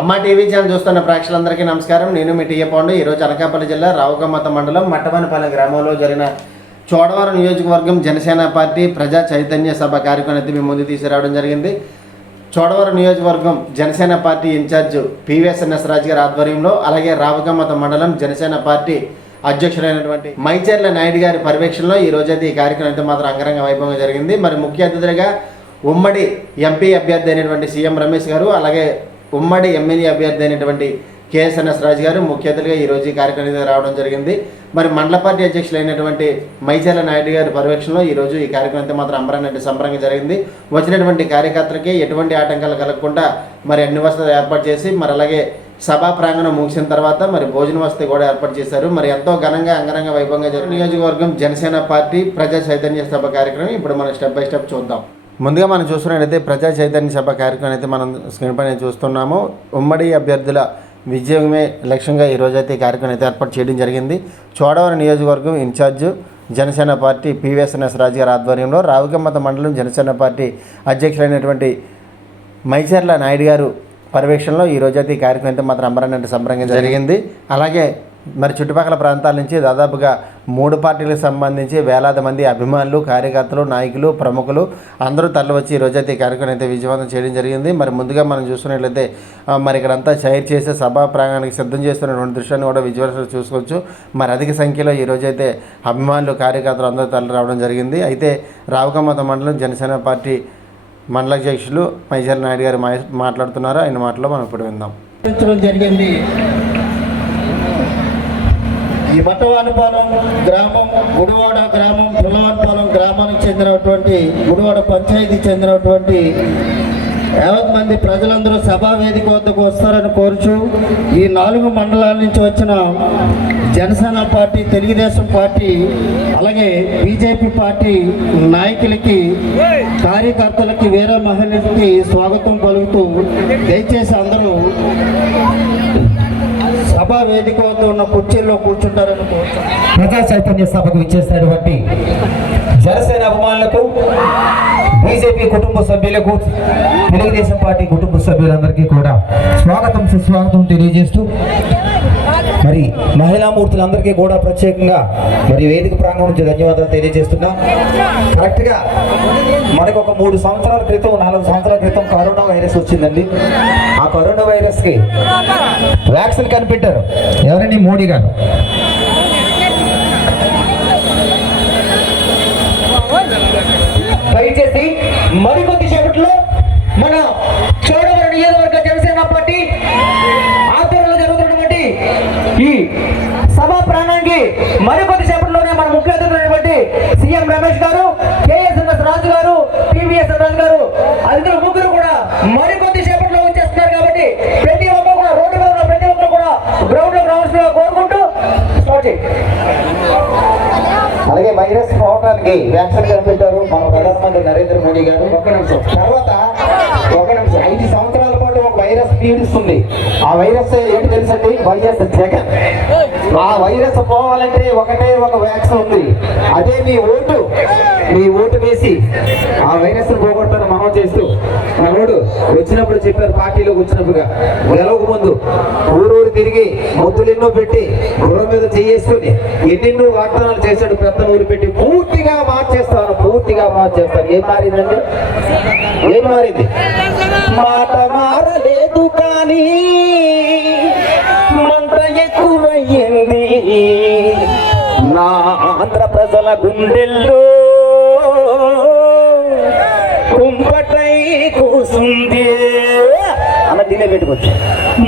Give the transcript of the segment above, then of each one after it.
అమ్మ TV channel చూస్తున్న ప్రేక్షకులందరికీ నమస్కారం. నేను మీ టీఏ పాండు. ఈరోజు అనకాపల్లి జిల్లా రావుకమ్మత మండలం మట్టవనపాలెం గ్రామంలో జరిగిన చోడవరం నియోజకవర్గం జనసేన పార్టీ ప్రజా చైతన్య సభ కార్యక్రమాన్ని మీ ముందు తీసుకురావడం జరిగింది. చోడవరం నియోజకవర్గం జనసేన పార్టీ ఇన్ఛార్జ్ పివిఎస్ఎన్ఎస్ రాజు గారి ఆధ్వర్యంలో, అలాగే రావుకమ్మత మండలం జనసేన పార్టీ అధ్యక్షులైనటువంటి మైచెర్ల నాయుడు గారి పర్యవేక్షణలో ఈ రోజైతే ఈ కార్యక్రమం అయితే మాత్రం అంగరంగ వైభవంగా జరిగింది. మరి ముఖ్య అతిథులుగా ఉమ్మడి ఎంపీ అభ్యర్థి అయినటువంటి సీఎం రమేష్ గారు, అలాగే ఉమ్మడి ఎమ్మెల్యే అభ్యర్థి అయినటువంటి కేఎస్ఎన్ఎస్ రాజు గారు ముఖ్య అతిథులుగా ఈరోజు ఈ కార్యక్రమం రావడం జరిగింది. మరి మండల పార్టీ అధ్యక్షులైనటువంటి మైచెర్ల నాయుడు గారి పర్యవేక్షణలో ఈరోజు ఈ కార్యక్రమం అయితే మాత్రం సంబరంగా జరిగింది. వచ్చినటువంటి కార్యకర్తలకి ఎటువంటి ఆటంకాలు కలగకుండా మరి అన్ని వసతులు ఏర్పాటు చేసి, మరి అలాగే సభా ప్రాంగణం ముగిసిన తర్వాత మరి భోజన వసతి కూడా ఏర్పాటు చేశారు. మరి ఎంతో ఘనంగా అంగరంగ వైభవంగా జరిగిన నియోజకవర్గం జనసేన పార్టీ ప్రజా చైతన్య సభ కార్యక్రమం ఇప్పుడు మనం స్టెప్ బై స్టెప్ చూద్దాం. ముందుగా మనం చూస్తున్నట్టయితే ప్రజా చైతన్య సభ కార్యక్రమం అయితే మనం స్క్రీన్ పైన చూస్తున్నాము. ఉమ్మడి అభ్యర్థుల విజయమే లక్ష్యంగా ఈరోజైతే ఈ కార్యక్రమం అయితే ఏర్పాటు చేయడం జరిగింది. చోడవరం నియోజకవర్గం ఇన్ఛార్జ్ జనసేన పార్టీ పివిఎస్ఎన్ఎస్ రాజు గారి ఆధ్వర్యంలో రావుకమ్మత మండలం జనసేన పార్టీ అధ్యక్షులైనటువంటి మైచెర్ల నాయుడు గారు పర్యవేక్షణలో ఈరోజైతే ఈ కార్యక్రమం అయితే మాత్రం సంబరంగా జరిగింది. అలాగే మరి చుట్టుపక్కల ప్రాంతాల నుంచి దాదాపుగా 3 పార్టీలకు సంబంధించి వేలాది మంది అభిమానులు, కార్యకర్తలు, నాయకులు, ప్రముఖులు అందరూ తరలివచ్చి ఈరోజైతే ఈ కార్యక్రమం అయితే విజయవంతం చేయడం జరిగింది. మరి ముందుగా మనం చూసుకున్నట్లయితే మరి ఇక్కడంతా చైర్ చేసే సభా ప్రాంగణానికి సిద్ధం చేస్తున్నటువంటి దృశ్యాన్ని కూడా విజువల్స్ చూసుకోవచ్చు. మరి అధిక సంఖ్యలో ఈరోజైతే అభిమానులు, కార్యకర్తలు అందరూ తరలి రావడం జరిగింది. అయితే రావుకమ్మత మండలం జనసేన పార్టీ మండల అధ్యక్షులు మైచెర్ల నాయుడు గారు మాట్లాడుతున్నారు. ఆయన మాటలో మనం ఇప్పుడు విందాం. జరిగింది. ఈ మట్టవానపాలెం గ్రామం, గుడివాడ గ్రామం, పుల్లవానపాలెం గ్రామానికి చెందినటువంటి గుడివాడ పంచాయతీకి చెందినటువంటి 50 మంది ప్రజలందరూ సభా వేదిక వద్దకు వస్తారని కోరుచు, ఈ 4 మండలాల నుంచి వచ్చిన జనసేన పార్టీ, తెలుగుదేశం పార్టీ, అలాగే బీజేపీ పార్టీ నాయకులకి, కార్యకర్తలకి, వేరే మహిళలకి స్వాగతం పలుకుతూ దయచేసి అందరూ సభా వేదిక వద్ద ఉన్న కుర్చీల్లో కూర్చుంటారని ప్రజా చైతన్య సభకు ఇచ్చేసినటువంటి జనసేన అభిమానులకు, బీజేపీ కుటుంబ సభ్యులకు, తెలుగుదేశం పార్టీ కుటుంబ సభ్యులందరికీ కూడా స్వాగతం, సుస్వాగతం తెలియజేస్తూ, మరి మహిళామూర్తులందరికీ కూడా ప్రత్యేకంగా మరి వేదిక ప్రాంగణం నుంచి ధన్యవాదాలు తెలియజేస్తున్నాం. కరెక్ట్గా మనకు ఒక 3 సంవత్సరాల క్రితం, 4 సంవత్సరాల క్రితం కరోనా వైరస్ వచ్చిందండి. ఆ కరోనా వైరస్కి వ్యాక్సిన్ కనిపెట్టారు ఎవరండి? మోడీ గారు. దయచేసి మరికొద్ది సేపట్లో మన చోడవరం నియోజకవర్గ జనసేన పార్టీ ఆధ్వర్యంలో జరుగుతున్నటువంటి ఈ సభా ప్రాంగణానికి మరికొద్ది సేపట్లోనే మన ముఖ్య అతిథులైనటువంటి సీఎం రమేష్ గారు, కేఎస్ఎన్ఎస్ రాజు గారు, పివిఎస్ రాజు గారు, అందరూ ముగ్గురు కూడా మరికొద్ది సేపట్లో వచ్చేస్తున్నారు. కాబట్టి ప్రతి ఒక్కరు కూడా రోడ్డు మీద ఉన్న ప్రతి ఒక్కరు కూడా గ్రౌండ్ లో రావాల్సిందిగా కోరుకుంటూ స్టార్ట్ చేయండి. అలాగే వైరస్ పోవడానికి వ్యాక్సిన్ కనిపెట్టారు మన ప్రధానమంత్రి నరేంద్ర మోడీ గారు. ఒక నిమిషం 5 సంవత్సరాల పాటు ఒక వైరస్ పీడిస్తుంది. ఆ వైరస్ ఏంటి తెలుసండి? వైఎస్ జగన్. ఆ వైరస్ పోవాలంటే ఒకటే ఒక వ్యాక్సిన్ ఉంది, అదే మీ ఓటు వేసి ఆ వైరస్ పోగొట్టాలని మనం చేస్తూ, మనోడు వచ్చినప్పుడు చెప్పారు, పార్టీలోకి వచ్చినప్పుడుగా గెలవక ముందు ఊరు తిరిగి మొత్తులు ఎన్నో పెట్టి గుర్రం మీద చేసుకుని ఎన్నెన్నో వాగ్దానాలు చేశాడు. పెద్ద ఊరు పెట్టి పూర్తిగా మార్చేస్తాను. ఏం మారిందండి? ఏం మారింది? మాట మారలేదు కానీ మంట ఎక్కువయ్యింది నా ఆంధ్ర ప్రజల గుండెల్లో కుంపటై కూసుంది అన్న దీనే పెట్టుకోవచ్చు.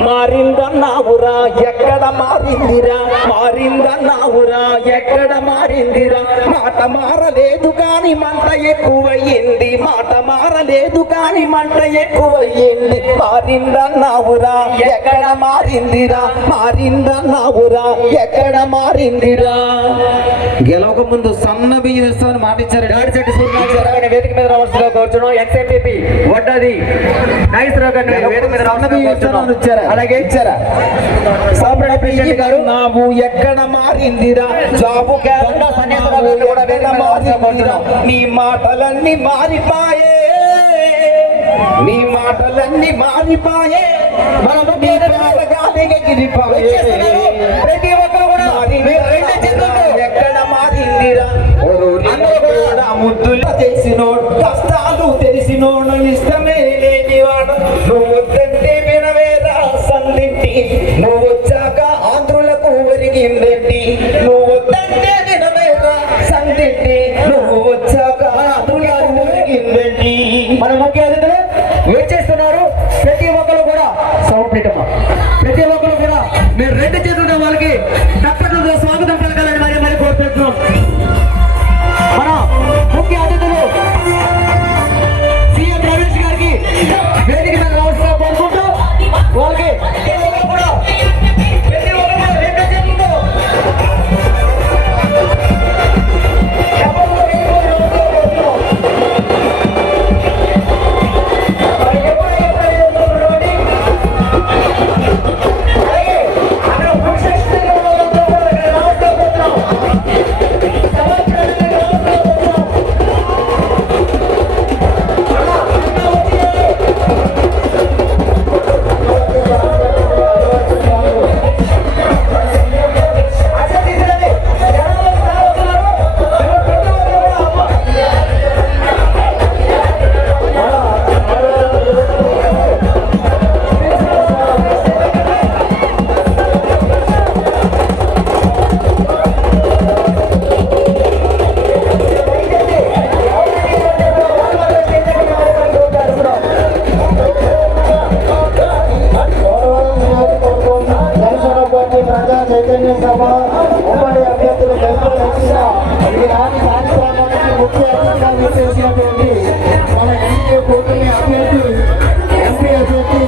మారిందన్నావురా ఎక్కడ మారిందిరా, మారిందన్నావురా ఎక్కడ మారిందిరా, మాట మారలేదు కానీ మంట ఎక్కువయ్యింది, మాట మారలేదు కానీ మంట ఎక్కువయ్యింది, మారిందన్నావురా ఎక్కడ మారిందిరా, మారిందన్నావురా ఎక్కడ మారిందిరా. గెలవక ముందు సన్న బియ్యం ఇస్తామని మాట ఇచ్చారు. వేదిక మీద రావాల్సిందిగా కోరుచున్నాం. ఎక్స్ఐపీ వడ్డాది నాగేశ్వరరావు గారిని వేదిక మీద రావాల్సిందిగా అలాగే ఇచ్చారా? నావు ఎక్కడ మారిందిరా, జాబు నీ మాటలన్నీ మారిపాయే, నీ మాటలన్నీ మారిపాయే మనము ప్రతి ఒక్కరు కూడా ఎక్కడ మారిందిరా ముద్దులు తెలిసినోడు కష్టాలు తెలిసినోడు ఇష్టమే లేనివాడు నువ్వు వద్దంటే వినవేరా సందింటి నువ్వు వచ్చాక ఆంధ్రులకు ఒరిగిందండి నువ్వు వద్దంటే వినవేరా సందింటి నువ్వు వచ్చాక ఆంధ్రులకు ఒరిగిందండి మన ముఖ్య అతిథులు వెయిట్ చేస్తున్నారు. ప్రతి ఒక్కరు కూడా సౌపెట్టమ్మ ప్రతి ఒక్కరు కూడా మీరు రెండు చేతున్న వాళ్ళకి తప్పకుండా స్వాగతం పలకాలని మరి కోరుతున్నాం. మన ముఖ్య అతిథులు సీఎం రమేష్ గారికి వేదిక మీద రావాల్సిన కోరుకుంటూ వాళ్ళకి కూడా ప్రతి ఒక్కరు రెండు చేతులతో ప్రజా చైతన్య సభ ఉమ్మడి అభ్యర్థులు గెలుపొందిన ఈనాటి కార్యక్రమానికి ముఖ్య అతిథిగా విచ్చేసినటువంటి మన ఎన్డీఏ కూటమి అభ్యర్థి ఎంపీ అభ్యర్థి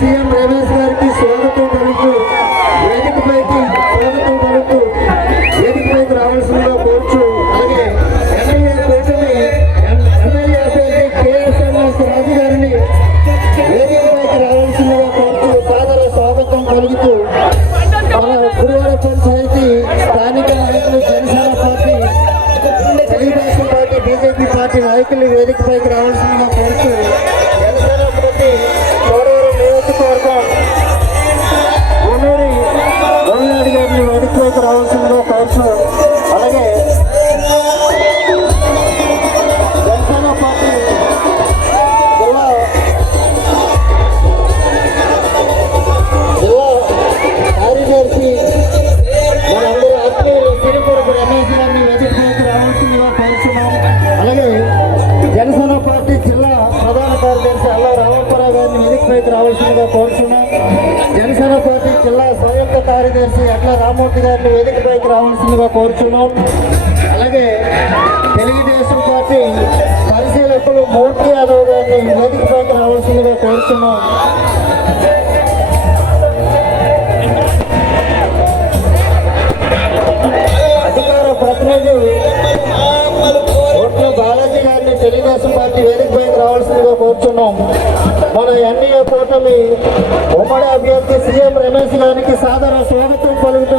సీఎం రమేష్ గారికి స్వాగతం పలుకుతూ వేదికపైకి రావాల్సిందిగా కోరుచు అలాగే ఎన్డీఏ కూటమి ఎమ్మెల్యే అభ్యర్థి కేఎస్ఎన్ఎస్ రాజు గారిని వేదికపైకి రావాల్సిందిగా కోరుతూ సాదర స్వాగతం కలుగుతూ మన గుడివాడ పంచాయతీ స్థానిక నాయకులు Janasena party Telugu Desam party BJP party నాయకులు వేదికపైకి రావాల్సిందిగా కోరుతూ జనసేన పార్టీ చోడవరం నియోజకవర్గం గుండూరి గోవినాయుడు గారిని వేదికపైకి రావాల్సిందిగా కోరుతూ అలాగే జనసేన పార్టీ కార్యదర్శి మనందరూ ఆత్మీయులు సిరిపురపు రమేష్ గారిని వేదికపైకి రావాల్సిందిగా కోరుతున్నాం. అలాగే జనసేన పార్టీ జిల్లా ప్రధాన కార్యదర్శి అల్లా రామపురావు గారిని వేదికపైకి రావాల్సిందిగా కోరుతున్నాం. జనసేన పార్టీ జిల్లా సంయుక్త కార్యదర్శి అట్ల రామూర్తి గారిని వేదికపైకి రావాల్సిందిగా కోరుతున్నాం. అలాగే తెలుగుదేశం పార్టీ పరిశీలకులు మూర్తి యాదవ్ గారిని వేదికపైకి రావాల్సిందిగా కోరుతున్నాం. ప్రతినిధి ఓట్ల బాలాజీ గారిని తెలుగుదేశం పార్టీ వేదికపైకి రావాల్సిందిగా కోరుచున్నాం. మన ఎన్డీఏ కూటమి ఉమ్మడి అభ్యర్థి సీఎం రమేష్ గారికి సాదర స్వాగతం పలుకుతూ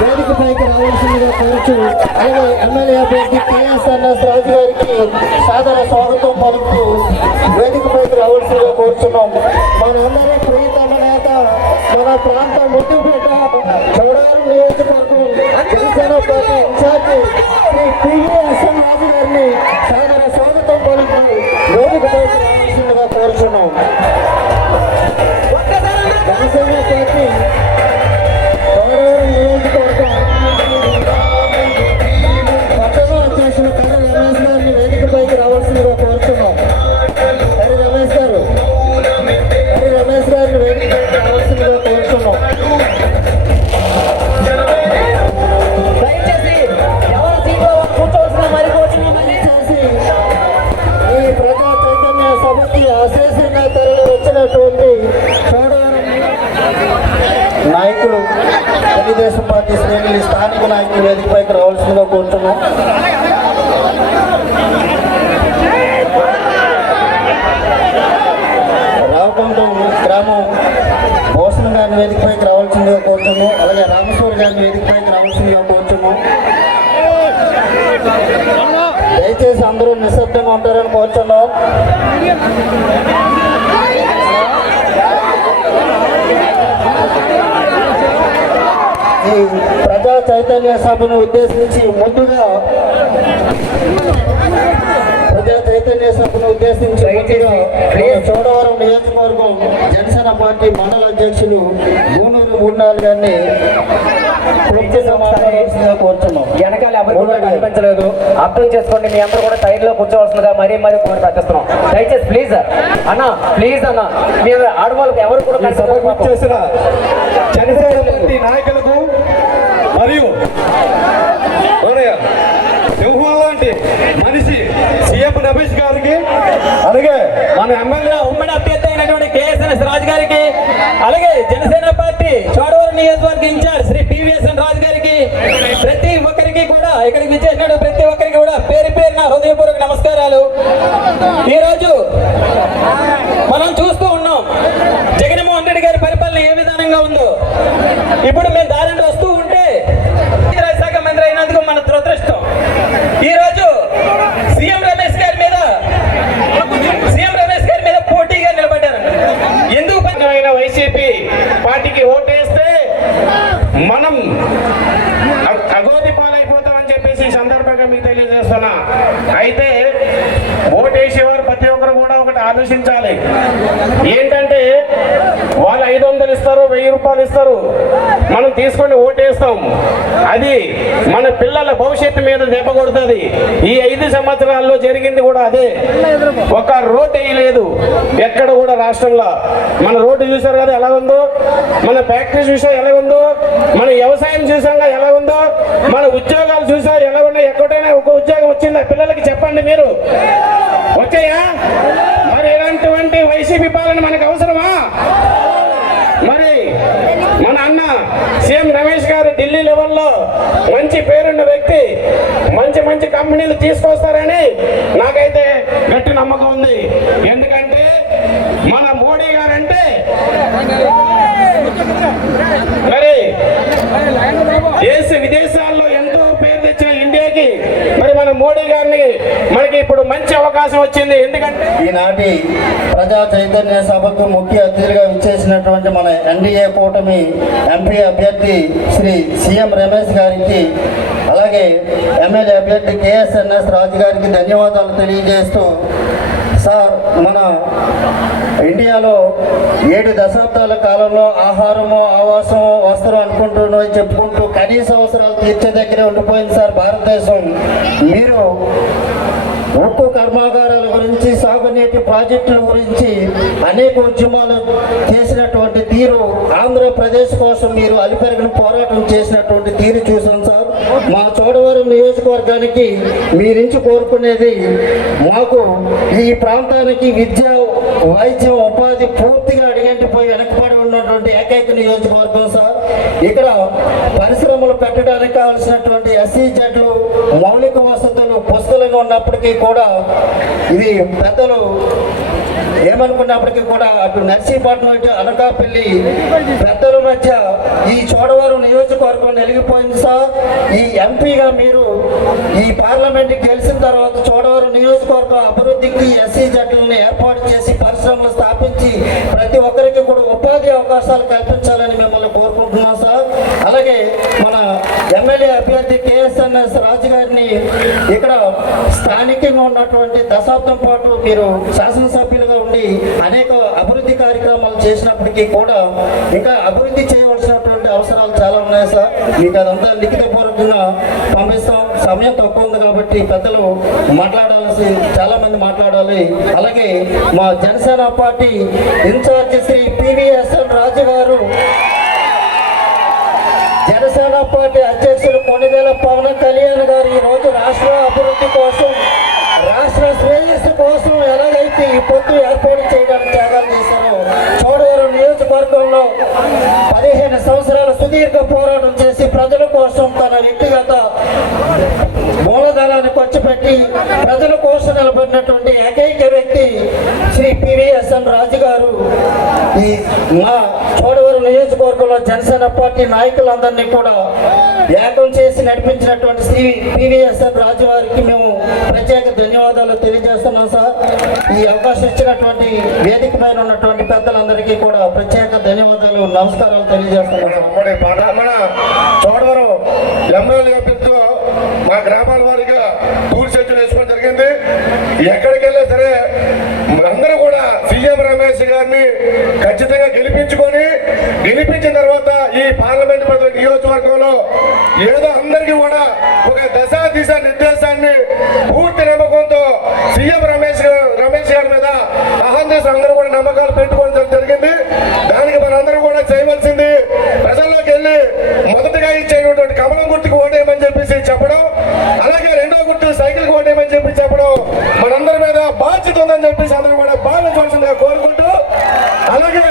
వేదికపైకి రావాల్సిందిగా కోరుచు అలాగే ఎమ్మెల్యే అభ్యర్థి కేఎస్ఎన్ఎస్ రాజు గారికి సాదర స్వాగతం పలుకుతూ వేదికపైకి రావాల్సిందిగా కోరుచున్నాం. మనందరి ప్రియతమ నేత మన ప్రాంత ముద్దుపేట చౌడవరం నియోజకవర్గం Janasena party incharge Shri PSN Raju గారిని సాదర స్వాగతం పలుకుతూ వేదికపైకి రావాల్సిందిగా కోరుచున్నాం. జనసేన పార్టీ చౌడవరం నియోజకవర్గం పట్టణ అధ్యక్షులు కర్రి రమేష్ గారిని వేదికపైకి రావాల్సిందిగా కోరుచున్నాం. కర్రి రమేష్ గారిని వేదికపైకి రావాల్సిందిగా కోరుచున్నాం. ఈ ప్రజా చైతన్య సభకి అశేషంగా తరలి వచ్చినటువంటి చోడవరం నాయకులు తెలుగుదేశం పార్టీ శ్రేణులు స్థానిక నాయకులు వేదికపైకి రావాల్సిందిగా కోరుతున్నాం. రావకొండం గ్రామం భూషణ్ గారిని వేదికపైకి రావాల్సిందిగా కోరుతున్నాం. అలాగే రామేశ్వర్ గారిని వేదికపైకి రావాల్సిందిగా కోరుతున్నాం. దయచేసి అందరూ నిశ్శబ్దంగా ఉంటారని కోరుచున్నాం. ఈ ప్రజా చైతన్య సభను ఉద్దేశించి ముందుగా చోడవరం నియోజకవర్గం జనసేన పార్టీ మండల అధ్యక్షులు గూనూరు మూర్నాలు గారిని కోరుతున్నాం. వెనకాల ఎవరు కూడా కనిపించలేదు, అర్థం చేసుకోండి. మీ అందరూ కూడా టైర్లో కూర్చోవలసిందిగా మరీ కోరి ప్రార్థిస్తున్నాం. దయచేసి ప్లీజ్ అన్న, ప్లీజ్ అన్న, మీరు ఆడవాళ్ళకి ఎవరు కూడా చేసిన జనసేన పార్టీ నాయకులకు మరియు సింహం లాంటి మనిషి సీఎం రమేష్ గారికి, అలాగే మన ఎమ్మెల్యే ఉమ్మడి అభ్యర్థి అయినటువంటి కేఎస్ఎన్ రాజు గారికి, అలాగే జనసేన పార్టీ చోడవరం నియోజకవర్గ ఇన్ఛార్జ్ శ్రీ పివిఎస్ఎన్ రాజు గారికి, ప్రతి ఒక్కరికి కూడా ఇక్కడికి విచ్చేసిన ప్రతి ఒక్కరికి కూడా పేరు పేరున హృదయపూర్వక నమస్కారాలు. ఈరోజు మనం చూస్తూ ఉన్నాం జగన్మోహన్ రెడ్డి గారి పరిపాలన ఏ విధానంగా ఉందో. ఇప్పుడు మేము దారిని వస్తూ ఉంటే శాఖ మంత్రి అయినందుకు మన దురదృష్టం. ఈరోజు సీఎం రమేష్ గారి మీద పోటీగా నిలబడ్డారు. ఎందుకు వైసీపీ పార్టీకి ఓటేస్తే మనం అగోది పాలైపోతామని చెప్పేసి ఈ సందర్భంగా మీకు తెలియజేస్తున్నా. అయితే ఓటేసేవారు ప్రతి ఒక్కరు కూడా ఒకటి ఆలోచించాలి. ఏంటంటే వాళ్ళు 500 ఇస్తారు, 1000 రూపాయలు ఇస్తారు, మనం తీసుకొని ఓటేస్తాం. అది మన పిల్లల భవిష్యత్తు మీద దెబ్బ కొడుతుంది. ఈ 5 సంవత్సరాల్లో జరిగింది కూడా అదే. ఒక రోడ్డు వేయలేదు ఎక్కడ కూడా రాష్ట్రంలో. మన రోడ్డు చూసారు కదా ఎలా ఉందో, మన ఫ్యాక్టరీ చూసా ఎలా ఉందో, మన వ్యవసాయం చూసాగా ఎలా ఉందో, మన ఉద్యోగాలు చూసా ఎలా ఉన్నాయి. ఎక్కడైనా ఒక ఉద్యోగం వచ్చిందా పిల్లలకి చెప్పండి మీరు? వచ్చాయా? మరి ఇలాంటి వైసీపీ పాలన మనకు అవసరమా? మరి మన అన్న సీఎం రమేష్ గారు ఢిల్లీ లెవెల్లో మంచి పేరున్న వ్యక్తి, మంచి మంచి కంపెనీలు తీసుకొస్తారని నాకైతే గట్టి నమ్మకం ఉంది. ఎందుకంటే మన మోడీ గారంటే మరి దేశ విదేశాల్లో ఎంతో పేరు తెచ్చిన ఇండియాకి మరి మన మోడీ గారిని మనకి ఇప్పుడు మంచి అవకాశం వచ్చింది. ఎందుకంటే ఈనాటి ప్రజా చైతన్య సభకు ముఖ్య అతిథిగా విచ్చేసినటువంటి మన ఎన్డీఏ కూటమి ఎంపీ అభ్యర్థి శ్రీ సీఎం రమేష్ గారికి, అలాగే ఎమ్మెల్యే అభ్యర్థి కేఎస్ఎన్ఎస్ రాజు గారికి ధన్యవాదాలు తెలియజేస్తూ, సార్ మన ఇండియాలో 7 దశాబ్దాల కాలంలో ఆహారము, ఆవాసము, వస్త్రం అనుకుంటూ చెప్పుకుంటూ కనీస అవసరాలు తీర్చే దగ్గరే ఉండిపోయింది సార్ భారతదేశం. మీరు ఉక్కు కర్మాగారాల గురించి, సాగునీటి ప్రాజెక్టుల గురించి అనేక ఉద్యమాలు చేసినటువంటి తీరు, ఆంధ్రప్రదేశ్ కోసం మీరు అలిపెరగిన పోరాటం చేసినటువంటి తీరు చూసాం సార్. మా చోడవరం నియోజకవర్గానికి మీ నుంచి కోరుకునేది, మాకు ఈ ప్రాంతానికి విద్య, వైద్యం, ఉపాధి పూర్తిగా అడిగంటిపోయి వెనకబడి ఉన్నటువంటి ఏకైక నియోజకవర్గం సార్. ఇక్కడ పరిశ్రమలు పెట్టడానికి కావాల్సినటువంటి SEZలు, మౌలిక వసతులు పుష్కలంగా ఉన్నప్పటికీ కూడా, ఇది పెద్దలు ఏమనుకున్నప్పటికీ కూడా అటు నర్సీపట్నం, ఇటు అనకాపల్లి పెద్దల మధ్య ఈ చోడవరం నియోజకవర్గం వెలిగిపోయింది సార్. ఈ ఎంపీగా మీరు ఈ పార్లమెంట్కి గెలిచిన తర్వాత చోడవరం నియోజకవర్గం అభివృద్ధికి SEZలను ఏర్పాటు చేసి పరిశ్రమలు స్థాపించి ప్రతి ఒక్కరికి కూడా ఉపాధి అవకాశాలు కల్పించాలని మిమ్మల్ని కోరుకుంటున్నాం సార్. అలాగే మన ఎమ్మెల్యే అభ్యర్థి కేఎస్ఎన్ఎస్ రాజు గారిని ఇక్కడ స్థానికంగా ఉన్నటువంటి దశాబ్దం పాటు మీరు శాసనసభ్యులుగా ఉండి అనేక అభివృద్ధి కార్యక్రమాలు చేసినప్పటికీ కూడా ఇంకా అభివృద్ధి చేయవలసినటువంటి అవసరాలు చాలా ఉన్నాయి సార్. మీకు అదంతా లిఖితపూర్వకంగా పంపిస్తాం. సమయం తక్కువ ఉంది కాబట్టి పెద్దలు చాలా మంది మాట్లాడాలి. అలాగే మా Janasena party incharge Shri PVSN Raju గారు, జనసేన పార్టీ అధ్యక్షులు కొణిదెల పవన్ కళ్యాణ్ గారు ఈరోజు రాష్ట్ర అభివృద్ధి కోసం, రాష్ట్ర శ్రేయస్సు కోసం ఎలాగైతే ఈ పొత్తు ఏర్పాటు చేయడానికి త్యాగాలు చేశారో, చోడవరం నియోజకవర్గంలో 15 సంవత్సరాల సుదీర్ఘ పోరాటం చేసి ప్రజల కోసం తన వ్యక్తిగత మూలధనాన్ని ఖర్చు పెట్టి ప్రజల కోసం నిలబడినటువంటి ఏకైక వ్యక్తి శ్రీ పివిఎస్ఎన్ రాజు గారు ఈ మా చోడవరం నియోజకవర్గంలో నియోజకవర్గంలో జనసేన పార్టీ నాయకులందరినీ కూడా ఏకం చేసి నడిపించినటువంటి శ్రీ పివిఎస్ఎన్ రాజు వారికి మేము ప్రత్యేక ధన్యవాదాలు తెలియజేస్తున్నాం సార్. ఈ అవకాశం ఇచ్చినటువంటి వేదిక పైన ఉన్నటువంటి పెద్దలందరికీ కూడా ప్రత్యేక ధన్యవాదాలు, నమస్కారాలు తెలియజేస్తున్నాం సార్. మన చోడవరం ఎమ్మెల్యే అభ్యర్థితో మా గ్రామాల వారిగా టూర్ సెంటర్ వేసుకోవడం జరిగింది. ఎక్కడికి వెళ్ళా సరే అందరూ కూడా సీఎం రమేష్ గారిని ఖచ్చితంగా గెలిపించిన తర్వాత ఈ పార్లమెంట్ పరిధి నియోజకవర్గంలో ఏదో అందరికీ కూడా ఒక దిశ నిర్దేశాన్ని పూర్తి నమ్మకంతో సీఎం రమేష్ గారి మీద అహందేశ అందరూ కూడా నమ్మకాలు పెట్టుకోవడం జరిగింది. దానికి మనందరూ కూడా చేయవలసింది ప్రజల్లోకి వెళ్ళి మొదటగా ఇచ్చేటువంటి కమలం గుర్తుకు ఓటేయమని చెప్పేసి చెప్పడం, అలాగే రెండో గుర్తు సైకిల్కి ఓటేయమని చెప్పి చెప్పడం మనందరి మీద బాధ్యత ఉందని చెప్పేసి అందరూ కూడా పాలించవలసిందిగా కోరుకుంటూ, అలాగే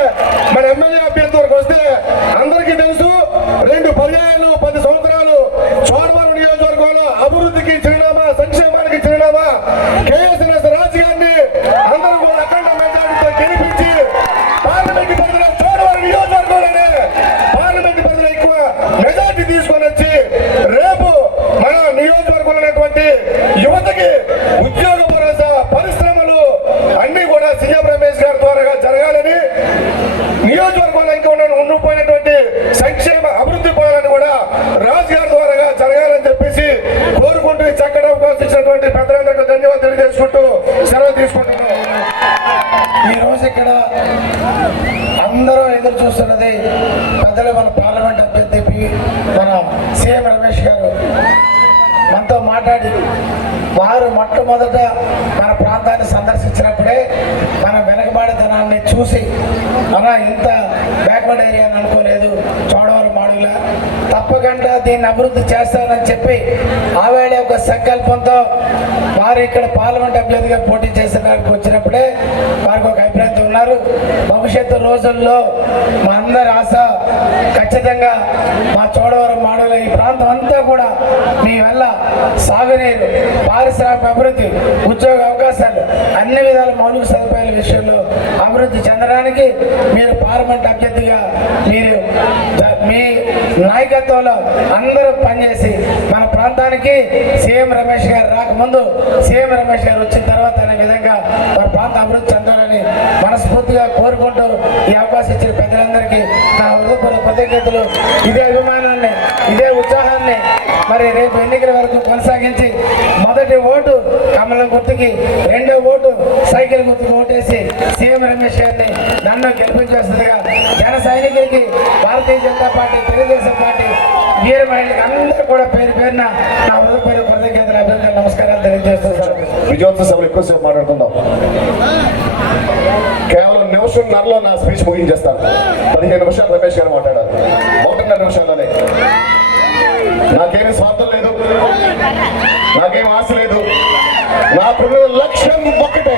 మన ఎమ్మెల్యే అభ్యర్థి వరకు వస్తే అందరికీ తెలుసు 2 పర్యాయాలు 10 సంవత్సరాలు చోడవరం నియోజకవర్గంలో అభివృద్ధికి చిరునామా, సంక్షేమానికి చిరునామా కేఎస్ఎస్ రాజు గారిని అందరూ కూడా అఖండ మెజారిటీతో గెలిపించి పార్లమెంట్ పరిధిలో చోడవరం నియోజకవర్గంలోనే పార్లమెంట్ పరిధిలో ఎక్కువ మెజారిటీ తీసుకొని వచ్చి రేపు మన నియోజకవర్గంలో ఉన్నటువంటి యువతకి ఉద్యోగ భరోసా, పరిశ్రమలు అన్ని కూడా సీఎం రమేష్ గారి ద్వారా జరగాలని, నియోజకవర్గంలో ఇంకా ఉండిపోయినటువంటి సంక్షేమ అభివృద్ధి పనులను కూడా రాజు గారి ద్వారా జరగాలని చెప్పేసి కోరుకుంటూ ఈ చక్కటి అవకాశం ఇచ్చినటువంటి పెద్దలందరికీ ధన్యవాదాలు తెలియజేసుకుంటూ సెలవు తీసుకుంటున్నాం. ఈ రోజు ఇక్కడ అందరూ ఎదురు చూస్తున్నది పెద్దలు మన పార్లమెంట్ అభ్యర్థి మన సీఎం రమేష్ గారు మనతో మాట్లాడి వారు మొట్టమొదట మన ప్రాంతాన్ని సందర్శించినప్పుడే మన వెనకబాటుతనాన్ని చూసి అలా ఇంత బ్యాక్వర్డ్ ఏరియా అని అనుకోలేదు, చోడవరం మాడుగుల తప్పకుండా దీన్ని అభివృద్ధి చేస్తానని చెప్పి ఆవేళ ఒక సంకల్పంతో వారు ఇక్కడ పార్లమెంట్ అభ్యర్థిగా పోటీ చేసడానికి వచ్చినప్పుడే వారికి ఒక అభిప్రాయం ఉన్నారు. భవిష్యత్తు రోజుల్లో మా అందరి ఆశ ఖచ్చితంగా మా చోడవరం మాడుగుల ఈ ప్రాంతం అంతా కూడా మీ వల్ల సాగునీరు, పారిశ్రామిక అభివృద్ధి, ఉద్యోగ అవకాశాలు, అన్ని విధాల మౌలిక సదుపాయాల విషయంలో అభివృద్ధి చెందడానికి మీరు పార్లమెంట్ అభ్యర్థిగా మీరు మీ నాయకత్వంలో అందరూ పనిచేసి మన ప్రాంతానికి సీఎం రమేష్ గారు రాకముందు సీఎం రమేష్ గారు వచ్చిన తర్వాత అనే విధంగా మన ప్రాంత అభివృద్ధి చెందాలని మనస్ఫూర్తిగా కోరుకుంటూ ఈ అవకాశం ఇచ్చిన పెద్దలందరికీ నా హృదయపూర్వక కృతజ్ఞతలు. ఇదే అభిమానాన్ని, ఇదే ఉత్సాహాన్ని మరి రేపు ఎన్నికల వరకు కొనసాగించి మొదటి ఓటు కమలం గుర్తుకి, రెండో ఓటు సైకిల్ గుర్తుకు ఓటేసి సీఎం రమేష్ గారిని నన్ను గెలిపించేస్తుందిగా జన సైనికులకి, భారతీయ జనతా పార్టీ, తెలుగుదేశం పార్టీ వీర మహిళలకు అందరూ కూడా పేరు పేరున నా హృదయపూర్వక కృతజ్ఞతలు, అభినందనలు, నమస్కారాలు తెలియజేస్తున్నాను. విజయోత్సవ సభలు ఎక్కువసేపు మాట్లాడుకుందాం. కేవలం నిమిషంన్నరలో నా స్పీచ్ ముగించేస్తాను. 15 నిమిషాలు రమేష్ గారు మాట్లాడారు, 1.5 నిమిషాల్లోనే. నాకేమీ స్వార్థం లేదు, నాకేం ఆశ లేదు. నాకున్న లక్ష్యం ఒక్కటే,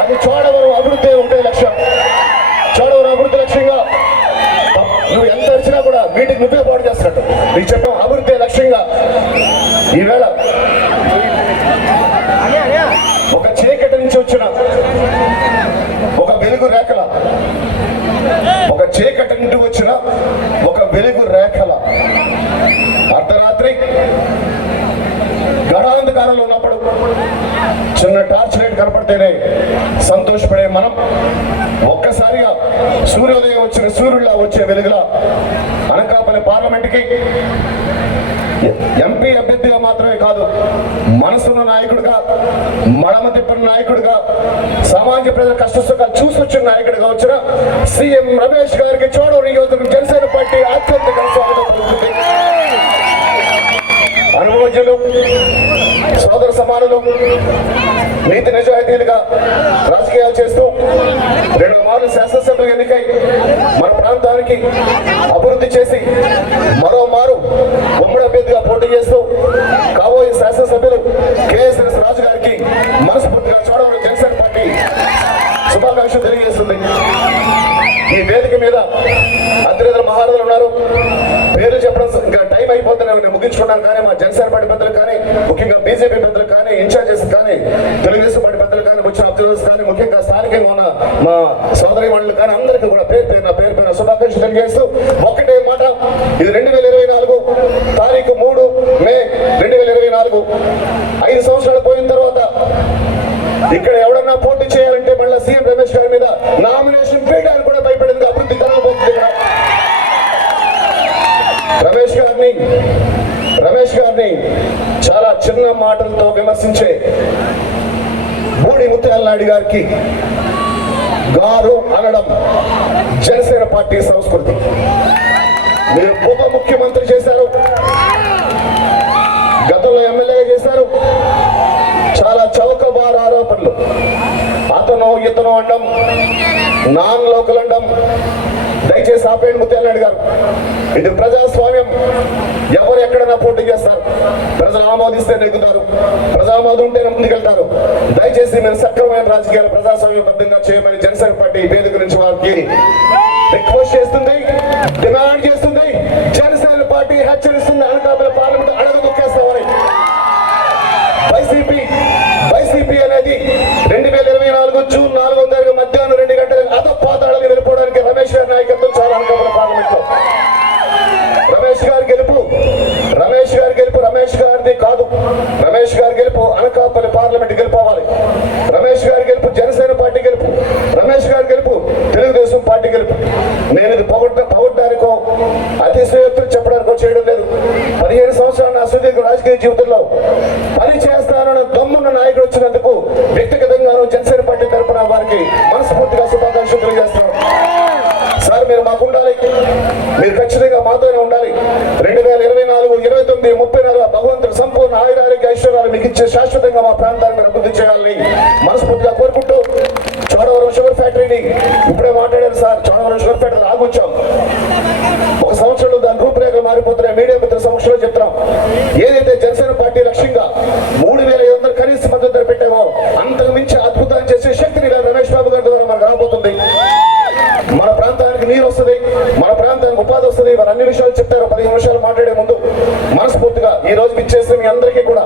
అది చోడవరం అభివృద్ధి ఉండే లక్ష్యం. చోడవరం అభివృద్ధి లక్ష్యంగా నువ్వు ఎంత వచ్చినా కూడా మీటింగ్ నువ్వే పాటు చేస్తున్నట్టు నీకు చెప్పాం. అభివృద్ధి లక్ష్యంగా ఈవేళ ఒక చీకటి నుంచి వచ్చిన ఒక వెలుగు రేఖల, ఒక చీకటి నుండి వచ్చిన ఒక వెలుగు రేఖల అర్ధరాత్రి గడాంధకారంలో ఉన్నప్పుడు చిన్న టార్చ్ లైట్ కనపడితేనే సంతోషపడే మనం ఒక్కసారిగా సూర్యోదయం వచ్చిన సూర్యుడిలా వచ్చే వెలుగులా అనకాపల్లి పార్లమెంట్కి ఎంపీ అభ్యర్థిగా మాత్రమే కాదు, మనసున్న నాయకుడిగా, మడమ తిప్పని నాయకుడిగా, సామాన్య ప్రజల కష్ట సుఖాలు చూసొచ్చిన నాయకుడిగా వచ్చిన సీఎం రమేష్ గారికి చోడవరం నియోజకవర్గం జనసేన పార్టీ అత్యంత స్వాగతం పలుకుతుంది. అనుభవజ్ఞులు, సోదర సమానులు, నీతి నిజాయితీలుగా రాజకీయాలు చేస్తూ 2 మార్లు శాసనసభ్యులు ఎన్నికై మన ప్రాంతానికి అభివృద్ధి చేసి మరో మారు ఉమ్మడి అభ్యర్థిగా పోటీ చేస్తూ కాబోయే శాసనసభ్యులు కేఎస్ఎస్ రాజు గారికి మనస్ఫూర్తిగా చోడవరం జనసేన పార్టీ శుభాకాంక్షలు తెలియజేస్తుంది. ఈ వేదిక మీద అతిరేతర మహారాజులు ఉన్నారు, పేర్లు చెప్పడం ఇంకా టైం అయిపోతుంది, నేను ముగించుకున్నాను. కానీ మా జనసేన పార్టీ పెద్దలు కానీ, ముఖ్యంగా బీజేపీ పెద్దలు కానీ, ఇన్ఛార్జెస్ కానీ, తెలుగుదేశం పార్టీ పెద్దలు కానీ వచ్చిన అబ్జర్వర్స్ కానీ ముఖ్యంగా స్థానికంగా ఉన్న మా సోదరి మండలి కానీ అందరికీ కూడా పేరు పేరున శుభాకాంక్షలు తెలియజేస్తూ ఒకటే మాట, ఇది 2024 తారీఖు 3 మే 2024 5 సంవత్సరాలు పోయిన తర్వాత ఇక్కడ ఎవడన్నా పోటీ చేయాలంటే మళ్ళీ సీఎం రమేష్ గారి మీద నామినేషన్ వేయడానికి కూడా భయపడింది. అభివృద్ధి జరగబోతుంది. రమేష్ గారిని చాలా చిన్న మాటలతో విమర్శించే బూడి ముత్యాల నాయుడు గారికి గారు అనడం జనసేన పార్టీ సంస్కృతి. మీరు ఉప ముఖ్యమంత్రి చేశారు, గతంలో ఎమ్మెల్యేగా చేశారు. చాలా చౌకబారు ఆరోపణలు, అతను ఇతను అనడం, నాన్ లోకల్ అనడం. దయచేసి ఆపేయండి ముత్యాలనాయుడు గారు. ఇది ప్రజాస్వామ్యం. ఎవరు ఎక్కడైనా పోటీ చేస్తారు, ప్రజలు ఆమోదిస్తే నెగ్గుతారు, ప్రజామోదం ఉంటేనే ముందుకెళ్తారు. దయచేసి మీరు సక్రమైన రాజకీయాలు ప్రజాస్వామ్యబద్ధంగా చేయమని జనసేన పార్టీ వేదిక నుంచి వారికి రిక్వెస్ట్ చేస్తుంది, డిమాండ్ చేస్తుంది. జనసేన పార్టీ హెచ్చరిస్తుంది, అనకాపల్లి పార్లమెంట్ అడగదొక్కేస్తామని. వైసీపీ అనేది 2024 జూన్ 4వ తారీఖు మధ్యాహ్నం 2 గంటలకు అధపాతాళానికి వెళ్ళిపోవడానికి రమేష్ గారి నాయకత్వం చాలా అనకాపల్లి పార్లమెంట్ లో. రమేష్ గారి గెలుపు రమేష్ గారిది కాదు. రమేష్ గారి గెలుపు అనకాపల్లి పార్లమెంట్ గెలుపోవాలి. రమేష్ గారి గెలుపు జనసేన పార్టీ గెలుపు. రమేష్ గారి గెలుపు తెలుగుదేశం పార్టీ గెలుపు. నేను ఇది పొగడ్డానికో అతిశయోక్తులు చెప్పడానికో చేయడం లేదు. 15 సంవత్సరాల నా సుదీర్ఘ రాజకీయ జీవితంలో పని చేస్తానన్న దమ్మున్న నాయకుడు వచ్చినందుకు వ్యక్తిగతంగాను జనసేన పార్టీ తరఫున వారికి మనస్ఫూర్తిగా శుభాకాంక్షలు తెలియజేస్తున్నాను. సార్, మీరు మాకు ఉండాలి, మీరు ఖచ్చితంగా మాతోనే ఉండాలి. 2024, 29, 30 భగవంతుడు సంపూర్ణ ఆయురారోగ్య ఐశ్వర్యాలు మీకు ఇచ్చే శాశ్వతంగా మా ప్రాంతాన్ని మీరు అభివృద్ధి చేయాలని మనస్ఫూర్తిగా కోరుకుంటూ, చోడవరం షుగర్ ఫ్యాక్టరీని ఇప్పుడే మాట్లాడారు సార్. చోడవరం షుగర్ ఫ్యాక్టరీ ఆగొచ్చాం. 1 సంవత్సరంలో దాని రూపురేఖలు మారిపోతున్నాయి. మీడియా మిత్రుల సమక్షంలో చెప్తున్నాం. ఏదైతే జనసేన పార్టీ లక్ష్యంగా 3,500 కనీస మద్దతు ధర పెట్టామో అంతకు మించి అద్భుతాన్ని చేసే శక్తిని రమేష్ బాబు గారి ద్వారా మనకు రాబోతుంది. మన ప్రాంతానికి నీరు వస్తుంది, మన ప్రాంతానికి ఉపాధి వస్తుంది. వారు అన్ని విషయాలు చెప్తారు. 15 నిమిషాలు మాట్లాడే ముందు మనస్ఫూర్తిగా ఈ రోజు ఇచ్చేస్తే మీ అందరికీ కూడా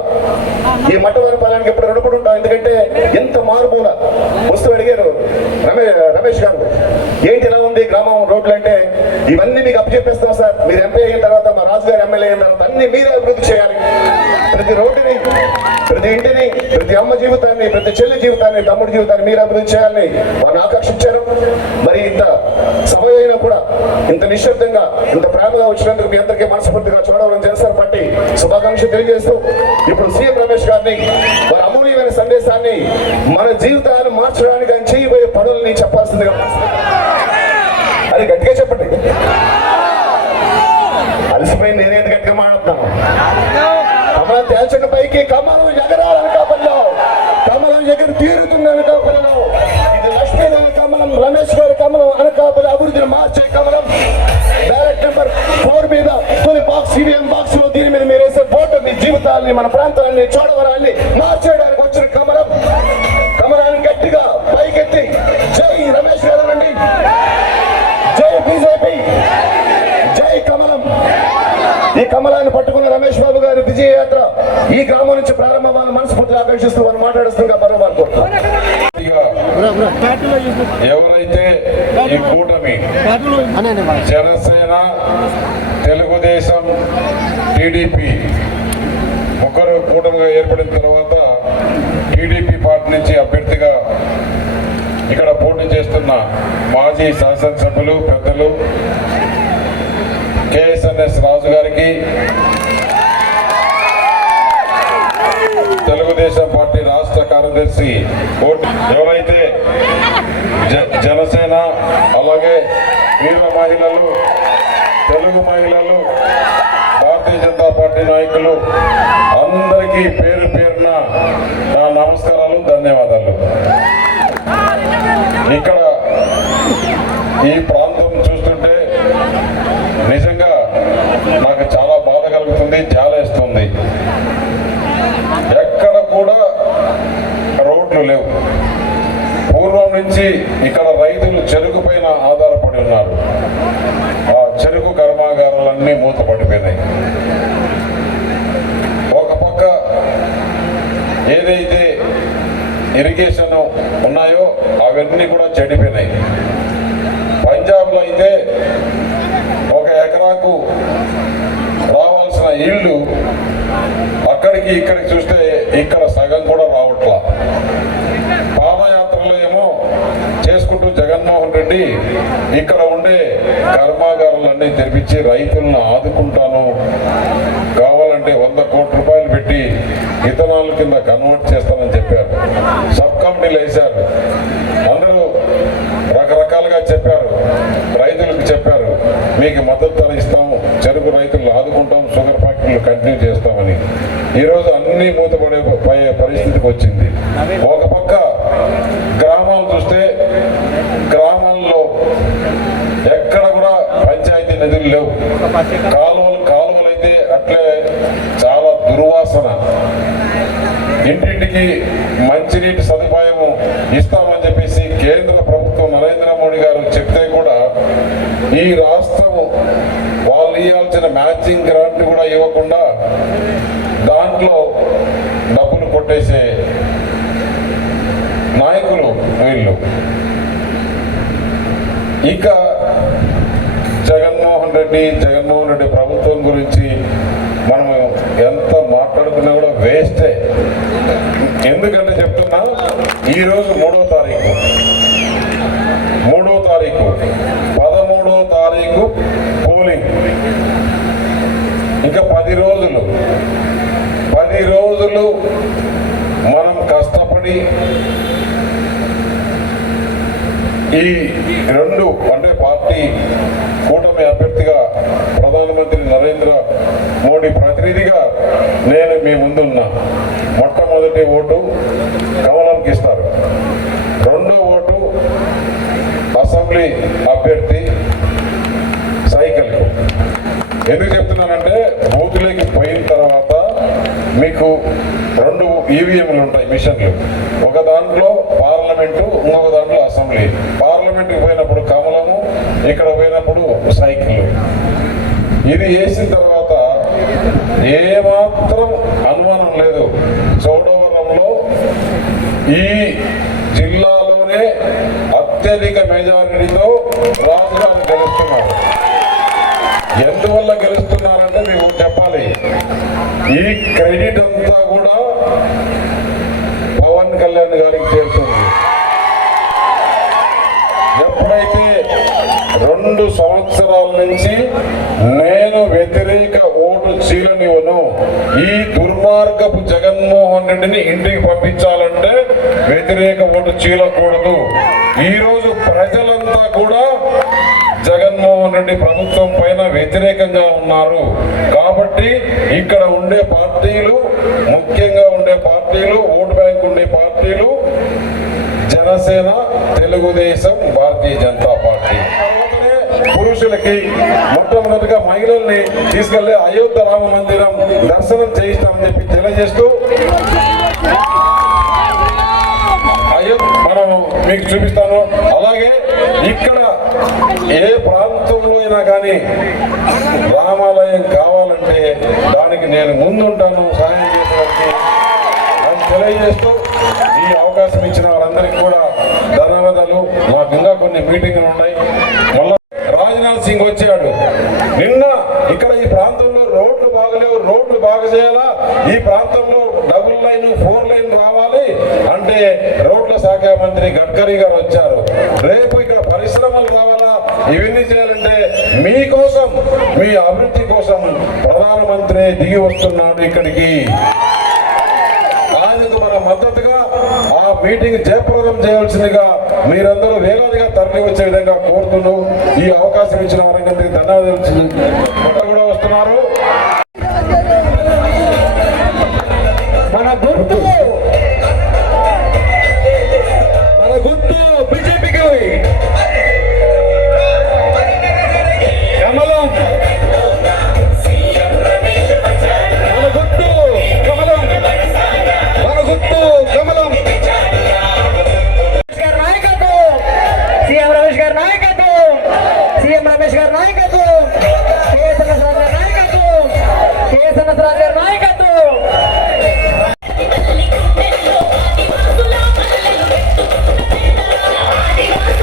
ఈ మట్టవారి పదానికి ఎప్పుడు రుణపడి ఉంటాం. ఎందుకంటే ఎంత మారుమూల వస్తూ అడిగారు రమేష్ గారు, ఏంటి ఇలా ఉంది గ్రామం రోడ్లు అంటే, ఇవన్నీ మీకు అప్పచెప్పేస్తాం సార్. మీరు ఎంపీ అయిన తర్వాత, మా రాజుగారు ఎమ్మెల్యే అయిన తర్వాత అన్ని మీరే అభివృద్ధి చేయాలి. ప్రతి రోడ్డుని, ప్రతి ఇంటిని, ప్రతి అమ్మ జీవితాన్ని, ప్రతి చెల్లి జీవితాన్ని, తమ్ముడి జీవితాన్ని మీరు అభివృద్ధి చేయాలని వారిని ఆకర్షించారు. మరి ఇంత సమయం అయినా కూడా ఇంత నిశ్శబ్దంగా, ఇంత ప్రేమగా వచ్చినందుకు మీ అందరికీ మనస్ఫూర్తిగా చోడవరం జనసేన పార్టీ శుభాకాంక్షలు తెలియజేస్తూ, ఇప్పుడు సీఎం రమేష్ గారిని వారి అమూల్యమైన సందేశాన్ని, మన జీవితాలను మార్చడానికి ఆయన చేయబోయే పనులని చెప్పాల్సిందిగా. అది గట్టిగా చెప్పండి. అలసిపోయి నేనేది గట్టిగా మాట్లాడుతాను. కమలం తేల్చండి పైకి, కమలం ఎగరాలి అనకాపల్లిలో, కమలం ఎగరి తీరుతుంది అనకాపల్లిలో. ఇది లక్ష్మీదేవి కమలం, రమేష్ గారి కమలం, అనకాపల్లి అభివృద్ధిని మార్చే కమలం. బ్యాలెట్ నెంబర్ 4 మీద తొలి బాక్స్, ఈవీఎం బాక్స్ లో దీని మీద మీరు వేసే ఓటు మీ జీవితాన్ని, మన ప్రాంతాన్ని, చోడవరాన్ని మార్చేయడానికి వచ్చిన కమలం. కమలాన్ని గట్టిగా పైకెత్తి జై రమేష్ గారు రండి, జై బీజేపీ, జై కమలం. ఈ కమలాన్ని పట్టుకున్న రమేష్ బాబు గారి విజయయాత్ర ఈ గ్రామం నుంచి ప్రారంభమాన్ని మనస్ఫూర్తిగా ఆకర్షిస్తూ వారు మాట్లాడుతున్నా మరోమారు కోరుతున్నాను. ఎవరైతే ఈ కూటమి జనసేన, తెలుగుదేశం, టీడీపీ ముగ్గురు కూటమిగా ఏర్పడిన తర్వాత టీడీపీ పార్టీ నుంచి అభ్యర్థిగా ఇక్కడ పోటీ చేస్తున్న మాజీ శాసనసభ్యులు పెద్దలు కేఎస్ఎన్ఎస్ రాజు గారికి, తెలుగుదేశం పార్టీ రాష్ట్ర కార్యదర్శి ఎవరైతే జనసేన, అలాగే వీర మహిళలు, తెలుగు మహిళలు, భారతీయ జనతా పార్టీ నాయకులు అందరికీ పేరు పేరున నా నమస్కారాలు, ధన్యవాదాలు. ఇక్కడ ఈ ప్రాంతం చూస్తుంటే నిజంగా నాకు చాలా బాధ కలుగుతుంది, జాలేస్తుంది. ఎక్కడ కూడా రోడ్లు లేవు. పూర్వం నుంచి ఇక్కడ రైతులు చెరుకు పైన ఆధారపడి ఉన్నారు. ఆ చెరుకు కర్మాగారాలన్నీ మూతపడిపోయినాయి. ఒక పక్క ఏదైతే ఇరిగేషన్ చెడిపోయినాయి. పంజాబ్లో అయితే 1 ఎకరాకు రావాల్సిన ఇళ్ళు అక్కడికి ఇక్కడికి చూస్తే ఇక్కడ సగం కూడా రావట్లా. పాదయాత్రలో ఏమో చేసుకుంటూ జగన్మోహన్ రెడ్డి ఇక్కడ ఉండే కర్మాగారాలన్నీ తెరిపించి రైతులను ఆదుకుంటాను, కావాలంటే 100 కోట్ల రూపాయలు పెట్టి ఇథనాల్ కింద కన్వర్ట్ చేస్తానని చెప్పారు. సబ్ కమిటీలు వేశారు, అందరూ రకరకాలుగా చెప్పారు, రైతులకు చెప్పారు మీకు మద్దతు ధర ఇస్తాము, చెరుకు రైతులను ఆదుకుంటాం, షుగర్ ఫ్యాక్టరీలు కంటిన్యూ చేస్తామని. ఈరోజు అన్నీ మూతపడే పరిస్థితికి వచ్చింది. ఒక పక్క గ్రామాలు చూస్తే గ్రామాల్లో ఎక్కడ కూడా పంచాయతీ నిధులు లేవు. కాలువలు అయితే అట్లే చాలా దుర్వాసన. ఇంటింటికి మంచినీటి సదుపాయం ఇస్తామని చెప్పేసి కేంద్ర ప్రభుత్వం నరేంద్ర మోడీ గారు చెప్తే కూడా ఈ రాష్ట్రం వాళ్ళు ఇవ్వాల్సిన మ్యాచింగ్ గ్రాంట్ కూడా ఇవ్వకుండా దాంట్లో డబ్బులు కొట్టేసే నాయకులు వీళ్ళు. ఇక జగన్మోహన్ రెడ్డి ప్రభుత్వం గురించి మనం ఎంత మాట్లాడుకున్నా కూడా వేస్టే. ఎందుకంటే చెప్తున్నా, ఈరోజు 3వ తారీఖు 13వ తారీఖు పోలింగ్. ఇంకా 10 రోజులు మనం కష్టపడి ఈ 2 అంటే పార్టీ కూటమి అభ్యర్థిగా ప్రధానమంత్రి నరేంద్ర మోడీ ప్రతినిధిగా నేను మీ ముందున్నా. మొట్టమొదటి ఓటు కమలంకి ఇస్తారు, 2వ ఓటు అసెంబ్లీ అభ్యర్థి సైకిల్కు. ఎందుకు చెప్తున్నానంటే బూతులోకి పోయిన తర్వాత మీకు 2 ఈవీఎంలు ఉంటాయి, మిషన్లు. ఒక దాంట్లో పార్లమెంటు, ఇంకొక దాంట్లో అసెంబ్లీ. పార్లమెంట్కి పోయినప్పుడు కమలము, ఇక్కడ పోయినప్పుడు సైకిల్. ఇది వేసిన తర్వాత ఏమాత్రం అనుమానం లేదు, చోడవరంలో ఈ జిల్లాలోనే అత్యధిక మెజారిటీతో రాజుగారు గెలుస్తున్నారు. ఎందువల్ల గెలుస్తున్నారంటే మీకు చెప్పాలి. ఈ క్రెడిట్ అంతా కూడా పవన్ కళ్యాణ్ గారికి చేరుతుంది. ఎప్పుడైతే 2 సంవత్సరాల నుంచి నేను వ్యతిరేక ఓటు చీలనివ్వను, ఈ దుర్మార్గపు జగన్మోహన్ రెడ్డిని ఇంటికి పంపించాలంటే వ్యతిరేక ఓటు చీలకూడదు. ఈరోజు ప్రజలంతా కూడా జగన్మోహన్ రెడ్డి ప్రభుత్వం పైన వ్యతిరేకంగా ఉన్నారు. కాబట్టి ఇక్కడ ఉండే పార్టీలు, ముఖ్యంగా ఉండే పార్టీలు, ఓటు బ్యాంక్ ఉండే పార్టీలు జనసేన, తెలుగుదేశం, భారతీయ జనతా పార్టీ. పురుషులకి మొట్టమొదటిగా మహిళల్ని తీసుకెళ్లి అయోధ్య రామ మందిరం దర్శనం చేయిస్తామని చెప్పి తెలియజేస్తూ మనం మీకు చూపిస్తాను. అలాగే ఇక్కడ ఏ ప్రాంతంలో అయినా కానీ రామాలయం కావాలంటే దానికి నేను ముందుంటాను, సాయం చేసేవారికి అని తెలియజేస్తూ ఈ అవకాశం ఇచ్చిన వాళ్ళందరికీ కూడా ధన్యవాదాలు. మాకు ఇంకా కొన్ని మీటింగ్లు ఉన్నాయి. మళ్ళా రాజ్నాథ్ సింగ్ వచ్చాడు నిన్న. ఇక్కడ ఈ ప్రాంతంలో రోడ్లు బాగలేవు, రోడ్లు బాగు చేయాలా, ఈ ప్రాంతంలో డబుల్ లైన్ 4 లైన్ రావాలి అంటే రోడ్ల శాఖ మంత్రి గడ్కరీ గారు వచ్చారు. రేపు ఇక్కడ పరిశ్రమలు రావాలా, ఇవన్నీ చేయాలంటే మీకోసం, మీ అభివృద్ధి కోసం ప్రధానమంత్రి దిగి వస్తున్నాడు ఇక్కడికి. ఆయనకు మన మద్దతుగా ఆ మీటింగ్ జయప్రదం చేయాల్సిందిగా మీరందరూ వేలాదిగా తరలి వచ్చే విధంగా కోరుతున్నాను. ఈ అవకాశం ఇచ్చిన వారందరికీ ధన్యవాదాలు కూడా వస్తున్నారు. మన గుర్తు బీజేపీకి కమలం. మన గుర్తు కమలం, మన గుర్తు కమలం. నాయకత్వం, సీఎం రమేష్ గారి నాయకత్వం, సీఎం రమేష్ గారి నాయకత్వం, కేఎస్ఎన్ఎస్ రాజు గారి నాయకత్వం, కేఎస్ఎన్ఎస్ రాజు గారి నాయకత్వం. ఆదివాసి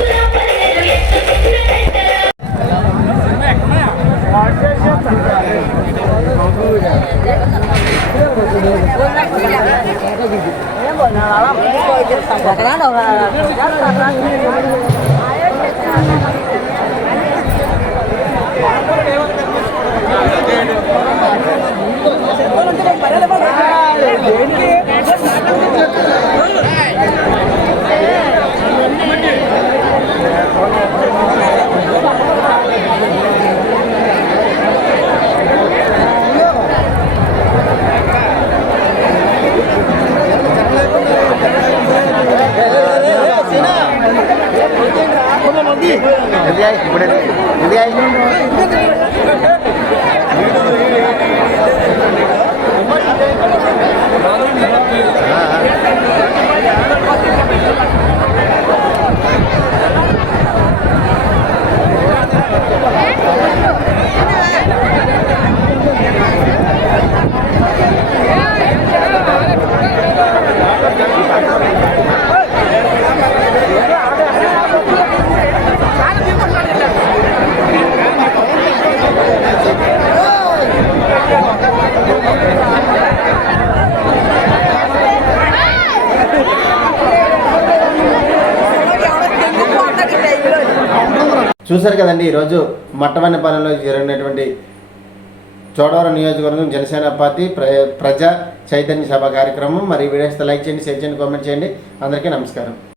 చూశారు కదండి, ఈరోజు మట్టవన్నపాలెంలో జరిగినటువంటి చోడవరం నియోజకవర్గం జనసేన పార్టీ ప్రజా చైతన్య సభ కార్యక్రమం. మరి వీడియోస్ లైక్ చేయండి, షేర్ చేయండి, కామెంట్ చేయండి. అందరికీ నమస్కారం.